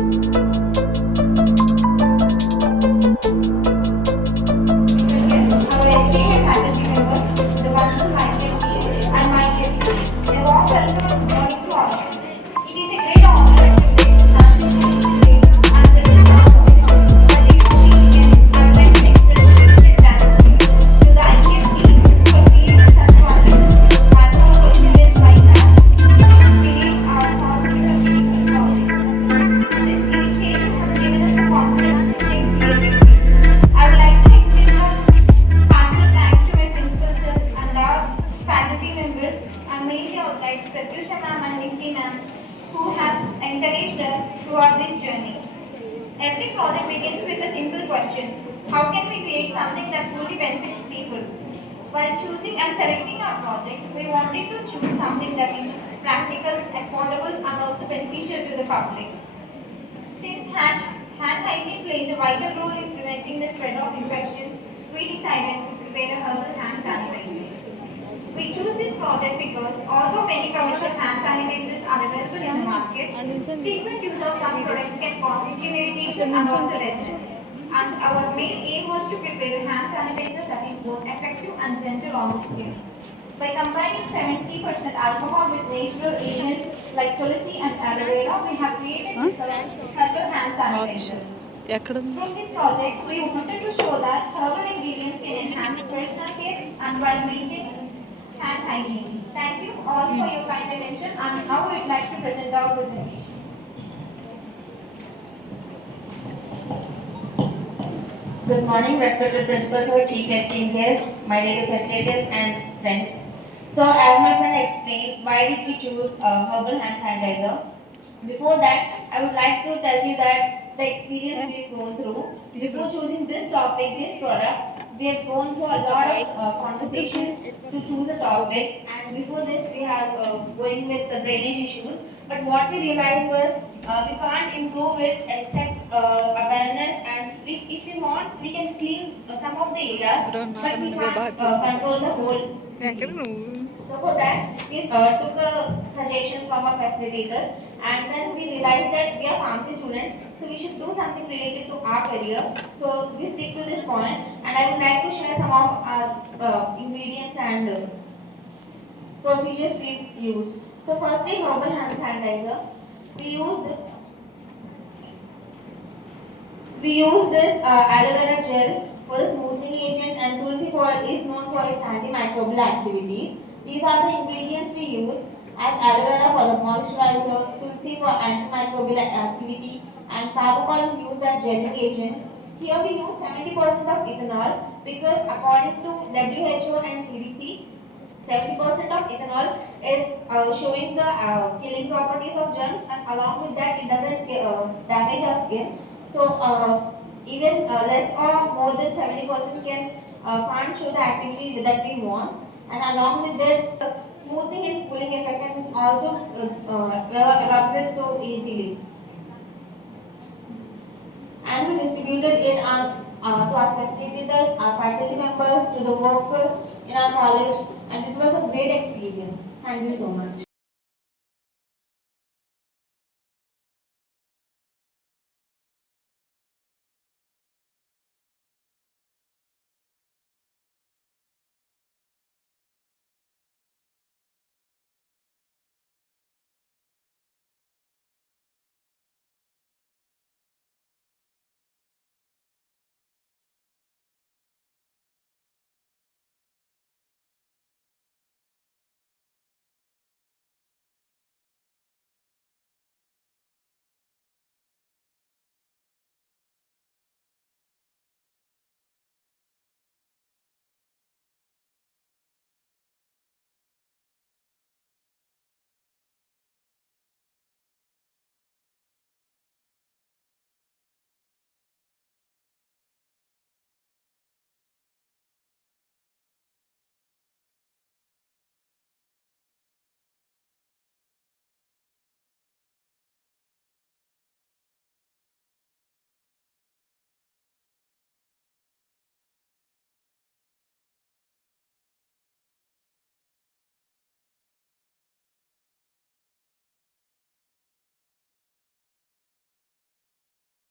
Yes, our esteemed faculty members, the wonderful faculty and my dear friends, a warm welcome and good morning to all of you. It is a great honor and privilege to stand before you today and present our topic. But before we begin, I would like to express my sincere gratitude to the IKF team for creating such a wonderful platform for students like us to create our thoughts with our meaningful projects. This initiative has given us the confidence to think creatively. I would like to extend a heartfelt thanks to my principal sir and our faculty members, and mainly I would like Pratyusha ma'am and Missy ma'am, who has encouraged us throughout this journey. Every project begins with a simple question: how can we create something that truly benefits people? While choosing and selecting our project, we wanted to choose something that is practical, affordable, and also beneficial to the public. Since hand hygiene plays a vital role in preventing the spread of infections, we decided to prepare a herbal hand sanitizer. We choose this project because although many commercial hand sanitizers are available in the market, frequent use of some products can cause skin irritation and also redness. And our main aim was to prepare a hand sanitizer that is both effective and gentle on the skin. By combining 70% alcohol with natural agents like tulsi and aloe vera, we have created this herbal hand sanitizer. ఎక్కడుంది Through this project, we wanted to show that herbal ingredients can enhance personal care and while maintaining hand hygiene. Thank you all for your kind attention, and now we'd like to present our presentation. Good morning, respected principals, our chief esteemed guests, my dear facilitators and friends. So, as my friend explained, why did we choose herbal hand sanitizer? Before that, I would like to tell you that the experience we've gone through. Before choosing this topic, this product, we have gone through a lot of conversations to choose a topic. And before this, we are going with the drainage issues. But what we realized was we can't improve it except awareness. And if we want, we can clean some of the areas, but we can't control the whole city. So for that, we took suggestions from our facilitators, and then we realized that we are pharmacy students, so we should do something related to our career. So we stick to this point, and I would like to share some of our ingredients and procedures we used. So firstly, herbal hand sanitizer. We use this aloe vera gel for the smoothing agent, and tulsi is known for its antimicrobial activities. These are the ingredients we used, as aloe vera for the moisturizer, tulsi for antimicrobial activity, and carbachol is used as gelling agent. Here we use 70% of ethanol because according to WHO and CDC, 70% of ethanol is showing the killing properties of germs, and along with that it doesn't damage our skin. So even less or more than 70% can't show the activity that we want, and along with that smoothing and cooling effect can also evaporate so easily. And we distributed it to our facilitators, our faculty members, to the workers in our college, and it was a great experience. Thank you so much.